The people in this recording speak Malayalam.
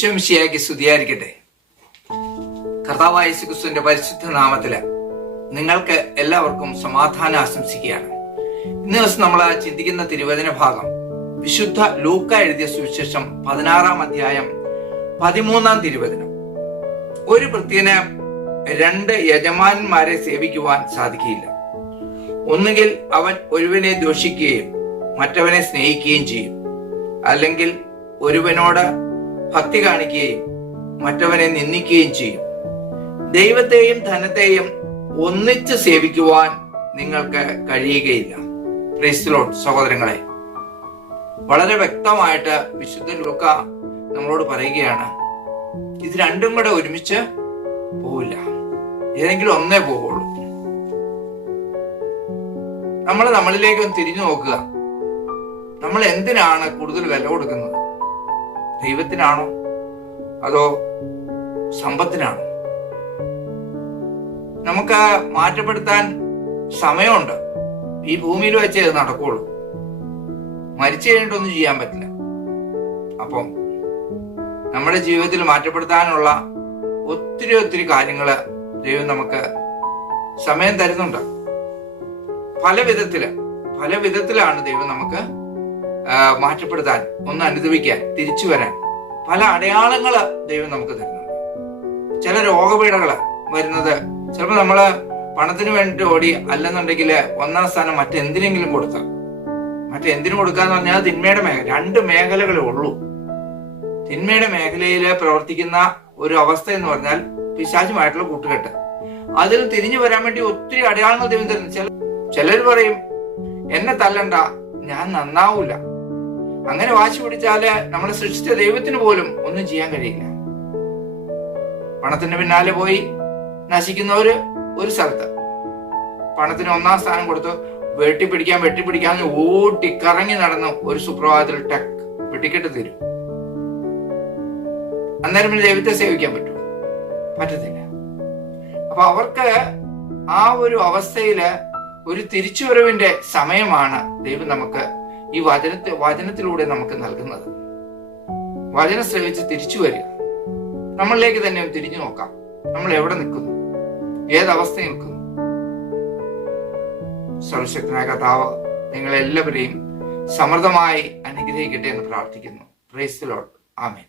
ഈശോ മിശിഹായ്ക്ക് സ്തുതിയായിരിക്കട്ടെ. കർത്താവായ യേശുക്രിസ്തുവിന്റെ പരിശുദ്ധ നാമത്തില് നിങ്ങൾക്ക് എല്ലാവർക്കും സമാധാനം ആശംസിക്കുകയാണ്. ഇന്ന് ദിവസം നമ്മൾ ചിന്തിക്കുന്ന തിരുവചന ഭാഗം വിശുദ്ധ ലൂക്ക എഴുതിയ സുവിശേഷം 16-ാം അധ്യായം 13-ാം തിരുവചനം. ഒരു ഭൃത്യന് 2 യജമാനന്മാരെ സേവിക്കുവാൻ സാധിക്കില്ല. ഒന്നുകിൽ അവൻ ഒരുവനെ ദോഷിക്കുകയും മറ്റവനെ സ്നേഹിക്കുകയും ചെയ്യും, അല്ലെങ്കിൽ ഒരുവനോട് ഭക്തി കാണിക്കുകയും മറ്റവനെ നിന്ദിക്കുകയും ചെയ്യും. ദൈവത്തെയും ധനത്തെയും ഒന്നിച്ച് സേവിക്കുവാൻ നിങ്ങൾക്ക് കഴിയുകയില്ല. Praise the Lord. സഹോദരങ്ങളെ, വളരെ വ്യക്തമായിട്ട് വിശുദ്ധ ലൂക്ക നമ്മളോട് പറയുകയാണ്, ഇത് രണ്ടും കൂടെ ഒരുമിച്ച് പോവില്ല, ഏതെങ്കിലും ഒന്നേ പോവുള്ളൂ. നമ്മൾ നമ്മളിലേക്ക് ഒന്ന് തിരിഞ്ഞു നോക്കുക. നമ്മൾ എന്തിനാണ് കൂടുതൽ വില കൊടുക്കുന്നത്? ദൈവത്തിനാണോ അതോ സമ്പത്തിനാണോ? നമുക്ക് മാറ്റപ്പെടുത്താൻ സമയമുണ്ട്. ഈ ഭൂമിയിൽ വെച്ചേ അത് നടക്കുള്ളൂ. മരിച്ചു കഴിഞ്ഞിട്ടൊന്നും ചെയ്യാൻ പറ്റില്ല. അപ്പം നമ്മുടെ ജീവിതത്തിൽ മാറ്റപ്പെടുത്താനുള്ള ഒത്തിരി കാര്യങ്ങള് ദൈവം നമുക്ക് സമയം തരുന്നുണ്ട്. പല വിധത്തിലാണ് ദൈവം നമുക്ക് മാറ്റപ്പെടുത്താൻ, ഒന്ന് അനുഭവിക്കാൻ, തിരിച്ചു വരാൻ പല അടയാളങ്ങള് ദൈവം നമുക്ക് തരുന്നുണ്ട്. ചില രോഗപീഠകള് വരുന്നത് ചിലപ്പോൾ നമ്മള് പണത്തിന് വേണ്ടിട്ട് ഓടി, അല്ലെന്നുണ്ടെങ്കിൽ 1-ാം സ്ഥാനം മറ്റെന്തിനെങ്കിലും കൊടുക്കാം. മറ്റെന്തിനു കൊടുക്കാന്ന് പറഞ്ഞാൽ തിന്മയുടെ മേഖല. 2 മേഖലകളേ ഉള്ളൂ. തിന്മയുടെ മേഖലയിൽ പ്രവർത്തിക്കുന്ന ഒരു അവസ്ഥ എന്ന് പറഞ്ഞാൽ പിശാചുമായിട്ടുള്ള കൂട്ടുകെട്ട്. അതിൽ തിരിഞ്ഞു വരാൻ വേണ്ടി ഒത്തിരി അടയാളങ്ങൾ ദൈവം തരുന്നു. ചിലർ പറയും, എന്നെ തല്ലണ്ട, ഞാൻ നന്നാവൂല. അങ്ങനെ വാശി പിടിച്ചാല് നമ്മളെ സൃഷ്ടിച്ച ദൈവത്തിന് പോലും ഒന്നും ചെയ്യാൻ കഴിയില്ല. പണത്തിന്റെ പിന്നാലെ പോയി നശിക്കുന്നവര് ഒരു സ്ഥലത്ത്, പണത്തിന് 1-ാം സ്ഥാനം കൊടുത്തു വെട്ടിപ്പിടിക്കാൻ ഓട്ടി കറങ്ങി നടന്ന് ഒരു സുപ്രഭാതത്തിൽ ടക്ക് വെട്ടിക്കെട്ട് തീരും. അന്നേരം പിന്നെ ദൈവത്തെ സേവിക്കാൻ പറ്റത്തില്ല. അപ്പൊ അവർക്ക് ആ ഒരു അവസ്ഥയില് ഒരു തിരിച്ചുവരവിന്റെ സമയമാണ് ദൈവം നമുക്ക് ഈ വചനത്തിലൂടെ നമുക്ക് നൽകുന്നത്. വചനം ശ്രവിച്ച് തിരിച്ചു വരിക. നമ്മളിലേക്ക് തന്നെ തിരിഞ്ഞു നോക്കാം. നമ്മൾ എവിടെ നിൽക്കുന്നു, ഏതവസ്ഥയിൽ നിൽക്കുന്നു. സർവശക്തനായ കർത്താവ് നിങ്ങളെല്ലാവരെയും സമൃദ്ധമായി അനുഗ്രഹിക്കട്ടെ എന്ന് പ്രാർത്ഥിക്കുന്നു. Praise the Lord. ആമേൻ.